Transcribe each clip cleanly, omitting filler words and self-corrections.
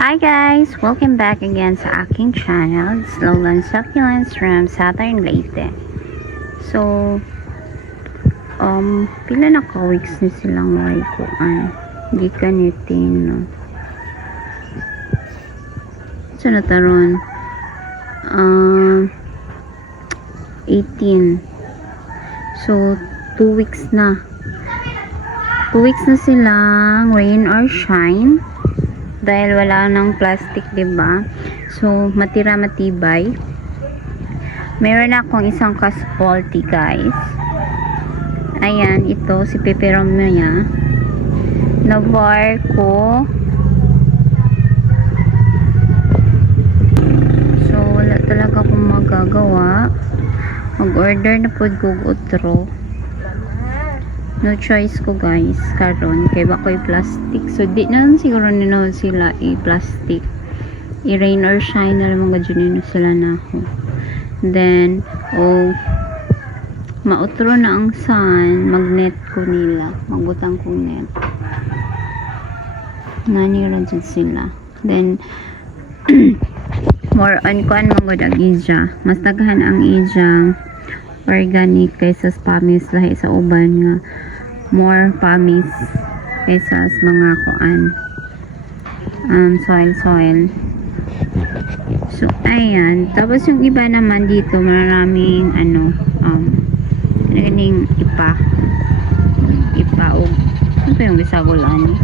Hi guys! Welcome back again sa aking channel, Slowland Succulents from Southern Leyte. So, pila na ka-weeks na silang maikuan. Hindi ka nitin, no? So, nataron, 18. So, 2 weeks na. 2 weeks na silang rain or shine. Dahil wala nang plastic, diba? So, matibay. Meron akong isang caspolti, guys. Ayan, ito, si peperomia. Navar ko. So, wala talaga akong magagawa. Mag-order na po gugutro. No choice ko guys karon kay bakoy plastic, so di na siguro nino sila i-plastic, i-rain or shine na lang mga nino sila na ako. Then mautro na ang sun, magnet ko nila, magbutang ko net nanira dyan sila. Then more on kuan mga ang ija, mas daghan ang ija organic kaysa spamis lahi sa uban nga more pamis kaysa sa mga kuan soil. So ayan, tapos yung iba naman dito maraming ganing ipa o ano pa yung bisagulan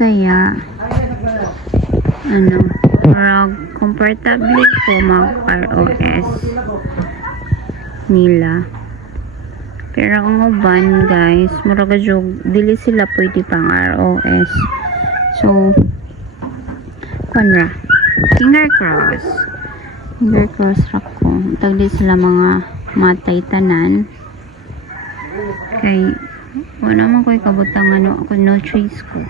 kaya comfortably ko mag ROS nila. Pero ang uban guys, murag jog dili sila pwede pang ROS. So kunra finger cross ra ko. Tagdi sila mga matay tanan. Kay wala man ko'y kabutang ako no choice ko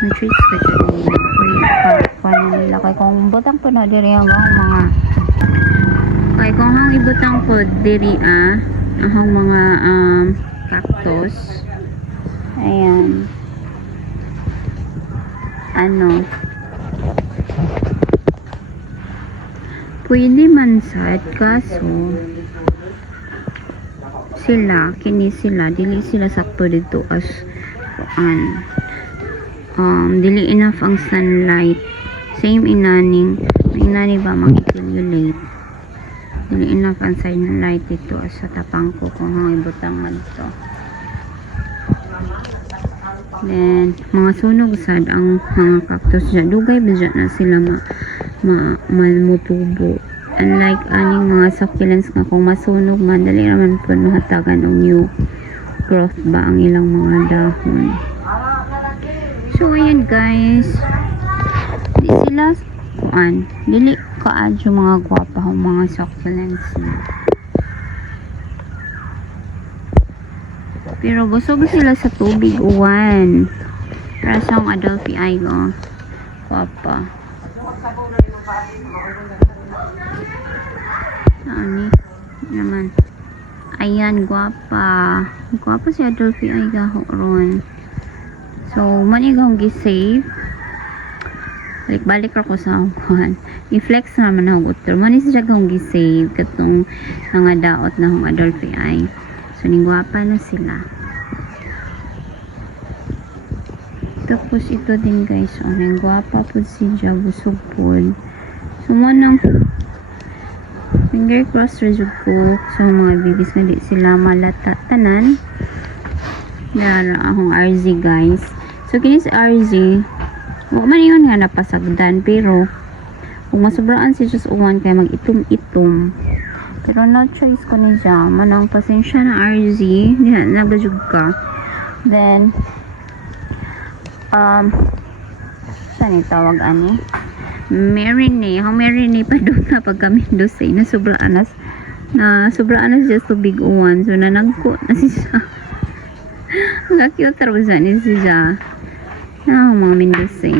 dyan nila. Kaya kung butang po na diri ang mga kaya kung hang ibutang po diri ang mga cactus, ayan, pwede man sad kaso dili sila sakto dito as dili enough ang sunlight. Same inani ba mag-cellulate, dili enough ang sunlight dito sa tapang ko kung hangay butangan to. Then mga sunog sad ang mga cactus dyan, dugay ba dyan na sila malmutubo. Unlike aning mga succulents nga kung masunog nga dali naman po hatagan ng new growth ba ang ilang mga dahon. So ayan guys, dili kaadyo mga gwapa ang mga succulents na. Pero busog sila sa tubig uwan. Para sa ang Adelphi ay gwapa. Naman. Ayan, gwapa si Adelphi ay ron. So, manigong gisave. Balik ako sa kuhan. I-flex naman ako utro. Manis siya kong gisave. Katong mga daot na akong Adelphi ay. So, nigwapa na sila. Tapos, ito din guys. Nigwapa po siya. Busog po. So, manang finger cross result ko sa mga bibis na di sila malata tanan. Dara akong RZ guys. So kini sa RZ wala man yun nga napasagdan, pero kung masobraan si just uwan kay mag-itom-itom, pero no choice ko ni siya manang pasensya na RZ diha nagbajug ka. Then saan itawag marinate pa doon na pagka-Mendoza na sobraan siya sa big uwan. So nanagko na siya. Ang cute tarusa ni siya mga Mendoza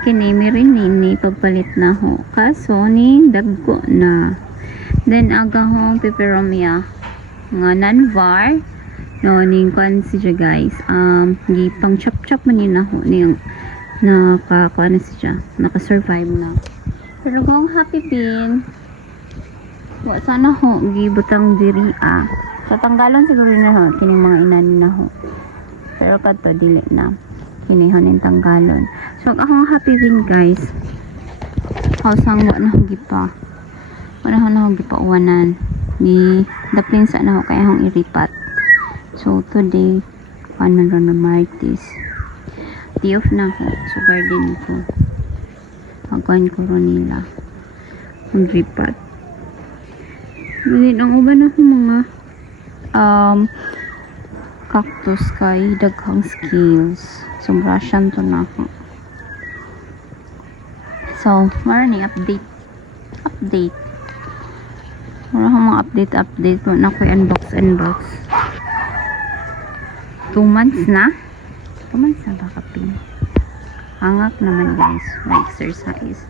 kini marinate pagpalit na ho kaso ni dagko na Then agahong peperomia nga non-var no ning kwan siya guys. Gi pang chop man yun ako ning naka-kuan na siya, naka-survive na. Pero kung happy bean, wa sana ho gibutang diri so tanggalon siguro na ho kining mga inani na ho. Pero kadto dili na. Kinihon ning tanggalon. So akong happy bean guys. Hausang wa na ho gipa. Wala na ho gipauwanan. Ni daplin sa na ho kaya hong iripat. So today paano na Martis. Day off na ho. So garden ko. Magkuhan ko ron nila. Ang ripat. Ngayon, ang uban ako mga cactus kay daghang skills. So, brushan to na ako. So, marami update. Wala akong mga update po na ko unbox. 2 months na. 2 months na ba kapin? Hangak naman guys. May exercise.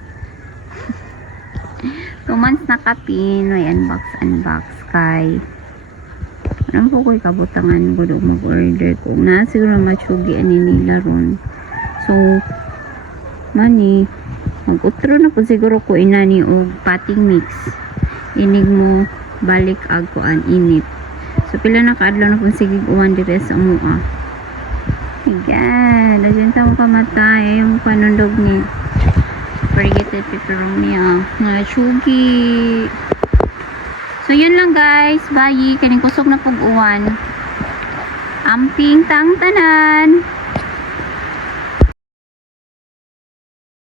2 months na kapin. May unbox kay. Ano po ko ikabutangan ko doon mag-order ko. Na siguro matsugi ani nila ron. So, mani. Mag-utro na po siguro ko inani o patting mix. Inig mo balik ako an inip. So, pila na kaadlaw na po sigig uwan dire sa mua. Ayan, naginta mo kamatay yung panundog ni Spaghetti Pepperoni nga chugi. So yan lang guys, bye. Kaning kusog na pag uwan. Amping tang tanan.